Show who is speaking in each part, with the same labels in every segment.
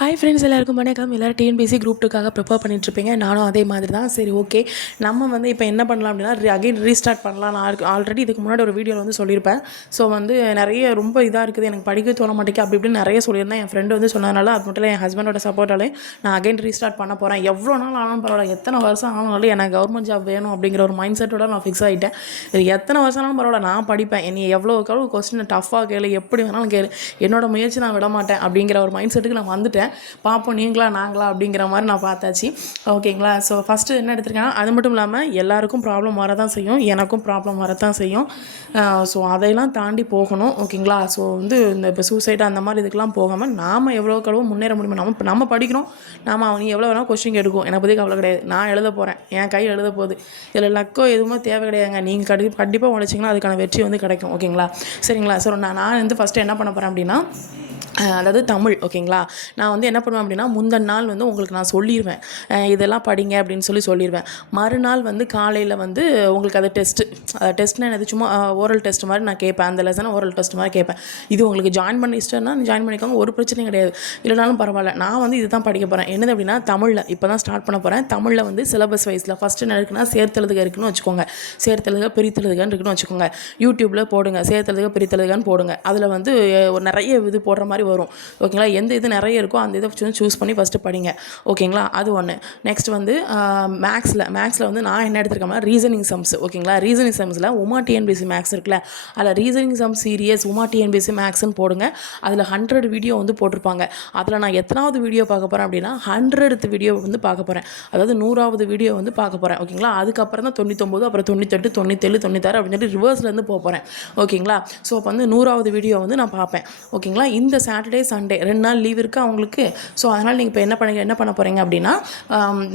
Speaker 1: Hi friends எல்லாருக்கும் வணக்கம். எல்லோரும் டிஎன்பிசி குரூப் டூக்காக ப்ரிப்பேர் பண்ணிட்டுருப்பீங்க. நானும் அதே மாதிரி தான் சரி ஓகே நம்ம வந்து இப்போ என்ன பண்ணலாம் அப்படின்னா அகைன் ரீஸ்டார்ட் பண்ணலாம். நான் ஆல்ரெடி இதுக்கு முன்னாடி ஒரு வீடியோவில் வந்து சொல்லியிருப்பேன். ஸோ வந்து நிறைய ரொம்ப இதாக இருக்குது. எனக்கு படிக்க தோண மாட்டேங்க அப்படி இப்படின்னு நிறைய சொல்லியிருந்தேன். என் ஃப்ரெண்டு வந்து சொன்னதுனால அது மட்டும் இல்லை என் ஹஸ்பண்டோட சப்போர்ட்டாலே நான் அகைன் ரீஸ்டார்ட் பண்ண போகிறேன் எவ்வளோ நாள் ஆனாலும் பரவாயில்ல. எத்தனை வருஷம் ஆனாலும் எனக்கு கவர்மெண்ட் ஜாப் வேணும் அப்படிங்கிற ஒரு மைண்ட் செட்டோட நான் ஃபிக்ஸ் ஆகிட்டேன் இது எத்தனை வருஷம் ஆனாலும் பரவாயில்ல நான் படிப்பேன். என்னை எவ்வளோ எவ்வளோ கொஸ்டின் டஃப்பாக கேளு எப்படி வேணாலும் கேளு. என்னோட முயற்சி நான் விட மாட்டேன் அப்படிங்கிற ஒரு மைண்ட் செட்டுக்கு நான் வந்துட்டேன். பார்ப்போம் நீங்களா நாங்களா அப்படிங்கிற மாதிரி நான் பார்த்தாச்சு. ஓகேங்களா? ஸோ ஃபஸ்ட்டு என்ன எடுத்திருக்கேன்னா அது மட்டும் இல்லாமல் எல்லாருக்கும் ப்ராப்ளம் வரதான் செய்யும். எனக்கும் ப்ராப்ளம் வரதான் செய்யும். ஸோ அதையெல்லாம் தாண்டி போகணும். ஓகேங்களா? ஸோ வந்து இந்த இப்போ சூசைடு அந்த மாதிரி இதுக்கெல்லாம் போகாமல் நாம் எவ்வளோ கழுவோ முன்னேற முடியுமோ நம்ம நம்ம படிக்கிறோம். நாம் அவங்க எவ்வளோ வேணால் கொஸ்டின் எடுக்கும் எனக்கு பற்றி கவலை கிடையாது. நான் எழுத போகிறேன் என் கை எழுத போகுது. இதில் லக்கோ எதுவுமே தேவை கிடையாதுங்க. நீங்கள் கடி கண்டிப்பாக உழைச்சிங்கன்னா அதுக்கான வெற்றி வந்து கிடைக்கும். ஓகேங்களா? சரிங்களா? ஸோ நான் நான் வந்து ஃபஸ்ட்டு என்ன பண்ண போகிறேன் அப்படின்னா அதாவது தமிழ் ஓகேங்களா? நான் வந்து என்ன பண்ணுவேன் அப்படின்னா முந்தின நாள் வந்து உங்களுக்கு நான் சொல்லிடுவேன் இதெல்லாம் படிங்க அப்படின்னு சொல்லி சொல்லிடுவேன் மறுநாள் வந்து காலையில் வந்து உங்களுக்கு அது டெஸ்ட்டு டெஸ்ட்னா என்னது? சும்மா ஓரல் டெஸ்ட் மாதிரி நான் கேட்பேன். அந்த லெசனை ஓரல் டெஸ்ட் மாதிரி கேட்பேன். இது உங்களுக்கு ஜாயின் பண்ண இஷ்டம்னா ஜாயின் பண்ணிக்கோங்க. ஒரு பிரச்சனையும் கிடையாது. இல்லைனாலும் பரவாயில்ல. நான் வந்து இதுதான் படிக்க போகிறேன் என்னது அப்படின்னா தமிழில் இப்போ தான் ஸ்டார்ட் பண்ண போகிறேன் தமிழில் வந்து சிலபஸ் வைஸில் ஃபஸ்ட்டு என்ன இருக்குன்னா சேர்த்தெழுதுக இருக்குன்னு வச்சுக்கோங்க. சேர்த்தெழுதுக பிரித்தெழுதுகன்னு இருக்குன்னு வச்சுக்கோங்க. யூடியூப்பில் போடுங்க. சேர்த்தெழுதுக பிரித்தெழுதுகன்னு போடுங்க. அதில் வந்து ஒரு நிறைய இது போடுற மாதிரி வரும். ஓகேங்களா எந்த இது நிறைய இருக்கோ அந்த இதை சூஸ் பண்ணி ஃபஸ்ட்டு படிங்க. ஓகேங்களா அது ஒன்று நெக்ஸ்ட் வந்து மேக்ஸில் மேக்ஸில் வந்து நான் என்ன எடுத்திருக்கேன் ரீசனிங் சம்ஸ் ஓகேங்களா ரீசனிங் சம்ஸில் உமா டிஎன்பிசி மேக்ஸ் இருக்குல்ல அதில் reasoning sum series Uma TNPSC மேக்ஸ்னு போடுங்க. அதில் ஹண்ட்ரட் வீடியோ வந்து போட்டிருப்பாங்க. அதில் நான் எத்தனாவது வீடியோ பார்க்க போகிறேன் அப்படின்னா ஹண்ட்ரடுத்து வீடியோ வந்து பார்க்க போகிறேன் அதாவது நூறாவது வீடியோ வந்து பார்க்க போகிறேன் ஓகேங்களா அதுக்கப்புறம் தான் தொண்ணூத்தொம்பது அப்புறம் தொண்ணூத்தெட்டு தொண்ணூத்தேழு தொண்ணூத்தாறு அப்படின்னு சொல்லி ரிவர்ஸ்லேருந்து போக போகிறேன் ஓகேங்களா ஸோ அப்போ வந்து நூறாவது வீடியோ வந்து நான் பார்ப்பேன். ஓகேங்களா இந்த சாட்டர்டே சண்டே ரெண்டு நாள் லீவ் இருக்குது அவங்களுக்கு. ஸோ அதனால் நீங்கள் இப்போ என்ன பண்ணுங்க என்ன பண்ண போகிறீங்க அப்படின்னா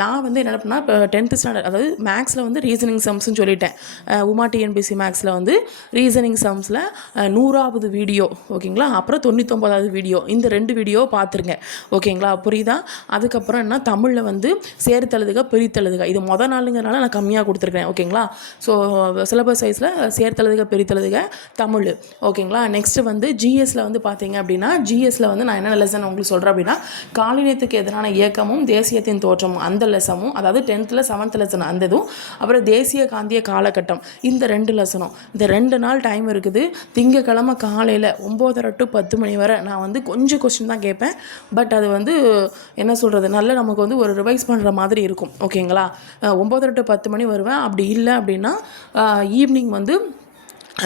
Speaker 1: நான் வந்து என்ன பண்ணால் இப்போ டென்த்து ஸ்டாண்டர்ட் அதாவது மேக்ஸில் வந்து ரீசனிங் சம்ஸ்னு சொல்லிட்டேன். உமா டிஎன்பிசி மேக்ஸில் வந்து ரீசனிங் சம்ஸில் நூறாவது வீடியோ ஓகேங்களா அப்புறம் தொண்ணூத்தொம்பதாவது வீடியோ இந்த ரெண்டு வீடியோ பார்த்துருங்க ஓகேங்களா புரியுதா? அதுக்கப்புறம் என்ன தமிழில் வந்து சேர்த்தழுதுக பிரித்தழுதுக. இது மொதல் நாளுங்கிறனால நான் கம்மியாக கொடுத்துருக்கேன் ஓகேங்களா ஸோ சிலபஸ் சைஸில் சேர்த்தழுதுக பிரித்தழுதுக தமிழ் ஓகேங்களா நெக்ஸ்ட்டு வந்து ஜிஎஸ்சில் வந்து பார்த்தீங்க அப்படின்னா ஜிஎஸ்சில் வந்து நான் என்ன லெசன் உங்களுக்கு சொல்கிறேன் அப்படின்னா காலினியத்துக்கு எதிரான இயக்கமும் தேசியத்தின் தோற்றமும் அந்த லெசமும் அதாவது டென்த்தில் செவன்த் லெசன் அந்த இதுவும் அப்புறம் தேசிய காந்திய காலகட்டம் இந்த ரெண்டு லெசனும் இந்த ரெண்டு நாள் டைம் இருக்குது. திங்கக்கிழமை காலையில் ஒம்போதரை டு பத்து மணி வரை நான் வந்து கொஞ்சம் கொஸ்டின் தான் கேட்பேன். பட் அது வந்து என்ன சொல்கிறது நல்ல நமக்கு வந்து ஒரு ரிவைஸ் பண்ணுற மாதிரி இருக்கும். ஓகேங்களா ஒம்போதரை டு பத்து மணி வருவேன். அப்படி இல்லை அப்படின்னா ஈவினிங் வந்து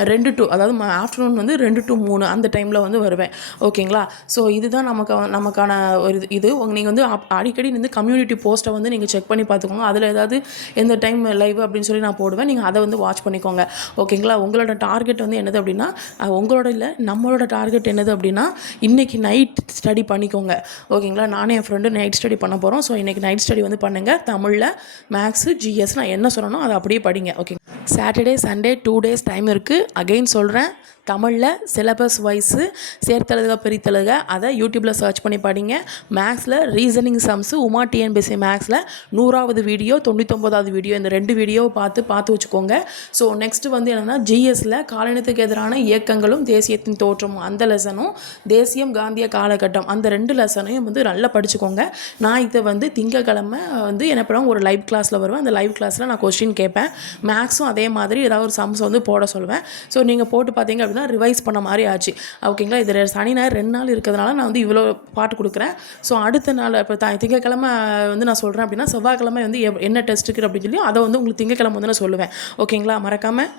Speaker 1: ரெண்டு டு அதாவது ஆஃப்டர்நூன் வந்து ரெண்டு டு மூணு அந்த டைமில் வந்து வருவேன். ஓகேங்களா ஸோ இதுதான் நமக்கு நமக்கான ஒரு இது நீங்கள் வந்து அடிக்கடி வந்து கம்யூனிட்டி போஸ்ட்டை வந்து நீங்கள் செக் பண்ணி பார்த்துக்கோங்க. அதில் ஏதாவது எந்த டைம் லைவ் அப்படின்னு சொல்லி நான் போடுவேன். நீங்கள் அதை வந்து வாட்ச் பண்ணிக்கோங்க. ஓகேங்களா உங்களோட டார்கெட் வந்து என்னது அப்படின்னா உங்களோட இல்லை நம்மளோட டார்கெட் என்னது அப்படின்னா இன்றைக்கி நைட் ஸ்டடி பண்ணிக்கோங்க. ஓகேங்களா நானே என் ஃப்ரெண்டு நைட் ஸ்டடி பண்ண போகிறோம் ஸோ இன்றைக்கி நைட் ஸ்டடி வந்து பண்ணுங்கள் தமிழில் மேக்ஸு ஜிஎஸ் நான் என்ன சொல்லணும் அதை அப்படியே படிங்க. Okay Saturday Sunday two days time இருக்குது அகெயின் சொல்கிறேன் தமிழில் சிலபஸ் வைஸு சேர்த்தழுதுக பிரித்தழுக அதை யூடியூப்பில் சர்ச் பண்ணி படிங்க. மேக்ஸில் ரீசனிங் சம்ஸு உமா டிஎன்பிசி மேக்ஸில் நூறாவது வீடியோ தொண்ணூத்தொம்போதாவது வீடியோ இந்த ரெண்டு வீடியோவை பார்த்து பார்த்து வச்சுக்கோங்க. ஸோ நெக்ஸ்ட்டு வந்து என்னென்னா ஜிஎஸ்சில் காலனியத்துக்கு எதிரான இயக்கங்களும் தேசியத்தின் தோற்றமும் அந்த லெசனும் தேசியம் காந்திய காலகட்டம் அந்த ரெண்டு லெசனையும் வந்து நல்லா படிச்சுக்கோங்க. நான் இதை வந்து திங்கக்கிழமை வந்து என்ன பண்ணுவேன் ஒரு லைவ் கிளாஸில் வருவேன். அந்த லைவ் கிளாஸில் நான் கொஸ்டின் கேட்பேன். மேக்ஸும் அதே மாதிரி ஏதாவது ஒரு சம்ஸ் வந்து போட சொல்லுவேன் ஸோ நீங்கள் போட்டு பார்த்தீங்க அப்படின்னா தான் ரிவைஸ் பண்ண மாதிரி ஆச்சு. ஓகேங்களா? இது சனி ஞாயிறு ரெண்டு நாள் இருக்கிறதுனால நான் வந்து இவ்வளோ பாட்டு கொடுக்குறேன். ஸோ அடுத்த நாள் இப்போ த திங்கக்கிழமை வந்து நான் சொல்கிறேன் அப்படின்னா செவ்வாய்க்கிழமை வந்து என்ன டெஸ்ட் இருக்குது அப்படின்னு சொல்லி அதை வந்து உங்களுக்கு திங்கக்கிழமை வந்து நான் சொல்லுவேன். ஓகேங்களா? மறக்காமல்